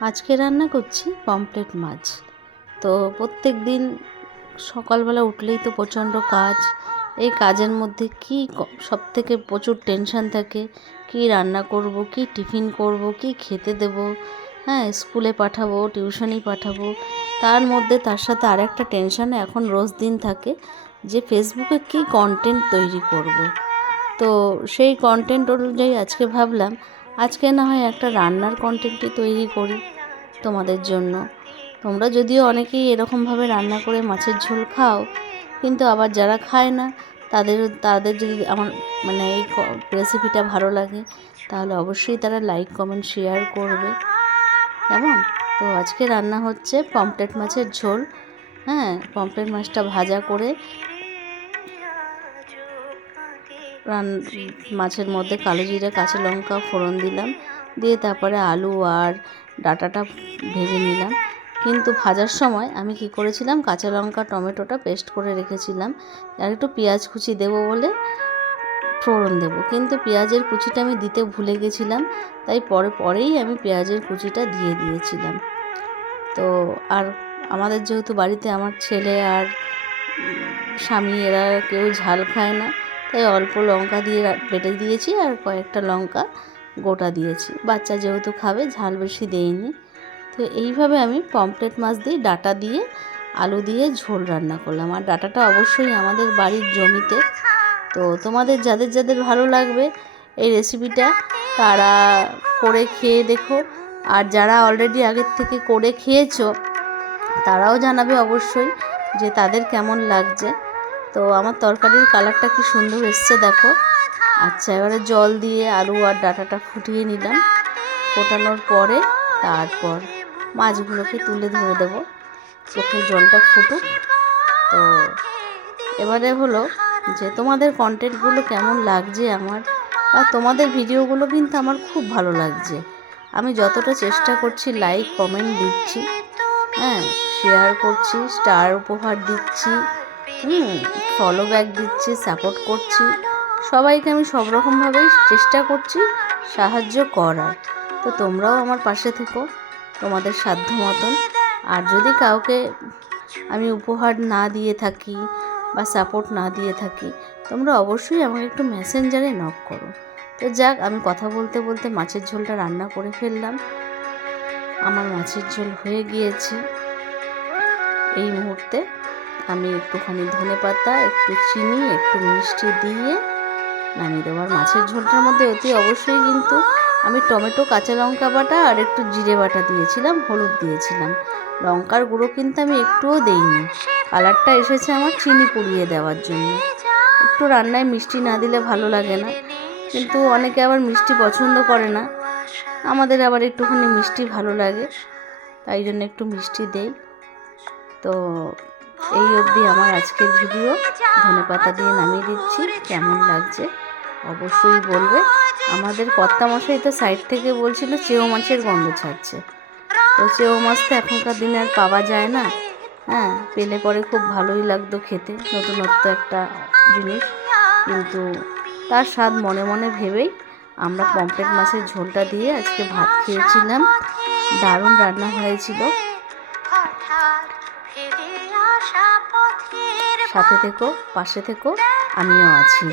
আজকে রান্না করছি পমফ্রেট মাছ। তো প্রত্যেক দিন সকালবেলা উঠলেই তো প্রচণ্ড কাজ। এই কাজের মধ্যে কী সব থেকে প্রচুর টেনশান থাকে। কী রান্না করব, কী টিফিন করব, কী খেতে দেব হ্যাঁ স্কুলে পাঠাবো টিউশনি পাঠাবো। তার মধ্যে তার সাথে আর একটা টেনশান এখন রোজ দিন থাকে যে ফেসবুকে কী কন্টেন্ট তৈরি করব। তো সেই কন্টেন্ট অনুযায়ী আজকে ভাবলাম আজকে না হয় একটা রান্নার কন্টেন্টই তৈরি করি তোমাদের জন্য। তোমরা যদিও অনেকেই এরকমভাবে রান্না করে মাছের ঝোল খাও, কিন্তু আবার যারা খায় না, তাদের তাদের যদি আমার মানে এই রেসিপিটা ভালো লাগে, তাহলে অবশ্যই তারা লাইক কমেন্ট শেয়ার করবে। কেমন? তো আজকে রান্না হচ্ছে পমপ্লেট মাছের ঝোল। হ্যাঁ পমপ্লেট মাছটা ভাজা করে রান মাছের মধ্যে কালো জিরে, কাঁচা লঙ্কা ফোড়ন দিলাম। দিয়ে তারপরে আলু আর ডাটাটা ভেজে নিলাম। কিন্তু ভাজার সময় আমি কি করেছিলাম? কাঁচা লঙ্কা, টমেটোটা পেস্ট করে রেখেছিলাম। আর একটু পেঁয়াজ কুচি দেবো বলে ফোড়ন দেব। কিন্তু পেঁয়াজের কুচিটা আমি দিতে ভুলে গেছিলাম। তাই পরে, পরেই আমি পেঁয়াজের কুচিটা দিয়ে দিয়েছিলাম। তো আর আমাদের যেহেতু বাড়িতে আমার ছেলে আর স্বামী, এরা কেউ ঝাল খায় না। তাই অল্প লঙ্কা দিয়ে বেটে দিয়েছি আর কয়েকটা লঙ্কা গোটা দিয়েছি। বাচ্চা যেহেতু খাবে, ঝাল বেশি দেয়নি তো এইভাবে আমি পমপ্লেট মাছ দিয়ে, ডাটা দিয়ে, আলু দিয়ে ঝোল রান্না করলাম। আর ডাটাটা অবশ্যই আমাদের বাড়ির জমিতে। তো তোমাদের যাদের যাদের ভালো লাগবে এই রেসিপিটা তারা করে খেয়ে দেখো। আর যারা অলরেডি আগের থেকে করে খেয়েছো, তারাও জানাবে অবশ্যই যে তাদের কেমন লাগছে। তো আমার তরকারির কালারটা কি সুন্দর এসছে দেখো। আচ্ছা এবারে জল দিয়ে আলু আর ডাটাটা ফুটিয়ে নিলাম। ফোটানোর পরে তারপর মাছগুলোকে তুলে ধরে দেবো। চোখে জলটা ফুটুক। তো এবারে হলো যে তোমাদের কন্টেন্টগুলো কেমন লাগছে আমার বা তোমাদের ভিডিওগুলো কিন্তু আমার খুব ভালো লাগছে। আমি যতটা চেষ্টা করছি লাইক কমেন্ট দিচ্ছি। হ্যাঁ শেয়ার করছি স্টার উপহার দিচ্ছি। হুম ফলো ব্যাক দিচ্ছি সাপোর্ট করছি। সবাইকে আমি সব রকমভাবেই চেষ্টা করছি সাহায্য করার। তো তোমরাও আমার পাশে থেকো, তোমাদের সাধ্য মতন আর যদি কাউকে আমি উপহার না দিয়ে থাকি বা সাপোর্ট না দিয়ে থাকি, তোমরা অবশ্যই আমাকে একটু মেসেঞ্জারে নক করো। তো যাক, আমি কথা বলতে বলতে মাছের ঝোলটা রান্না করে ফেললাম। আমার মাছের ঝোল হয়ে গিয়েছে। এই মুহূর্তে আমি একটুখানি ধনে পাতা, একটু চিনি, একটু মিষ্টি দিয়ে নামিয়ে দেবো। আর মাছের ঝোলটার মধ্যে অতি অবশ্যই কিন্তু আমি টমেটো, কাঁচা লঙ্কা বাটা আর একটু জিরে বাটা দিয়েছিলাম, হলুদ দিয়েছিলাম। লঙ্কার গুঁড়ো কিন্তু আমি একটুও দেইনি। কালারটা এসেছে আমার চিনি পুড়িয়ে দেওয়ার জন্য। একটু রান্নায় মিষ্টি না দিলে ভালো লাগে না। কিন্তু অনেকে আবার মিষ্টি পছন্দ করে না। আমাদের আবার একটুখানি মিষ্টি ভালো লাগে, তাই জন্য একটু মিষ্টি দেই। তো এই অবধি আমার আজকের ভিডিও ধনে পাতা দিয়ে নামিয়ে দিচ্ছি। কেমন লাগছে অবশ্যই বলবে। আমাদের কর্তা মশাই তো সাইড থেকে বলছিল চেও মাছের গন্ধ ছাড়ছে। তো চেও মাছ তো এখনকার দিনে আর পাওয়া যায় না। হ্যাঁ পেলে পরে খুব ভালোই লাগতো খেতে, নতুনত্ব একটা জিনিস। কিন্তু তার স্বাদ মনে মনে ভেবেই আমরা পম্পলেট মাছের ঝোলটা দিয়ে আজকে ভাত খেয়েছিলাম। দারুণ রান্না হয়েছিল। সাথে থেকো পাশে থেকো আমিও আছি।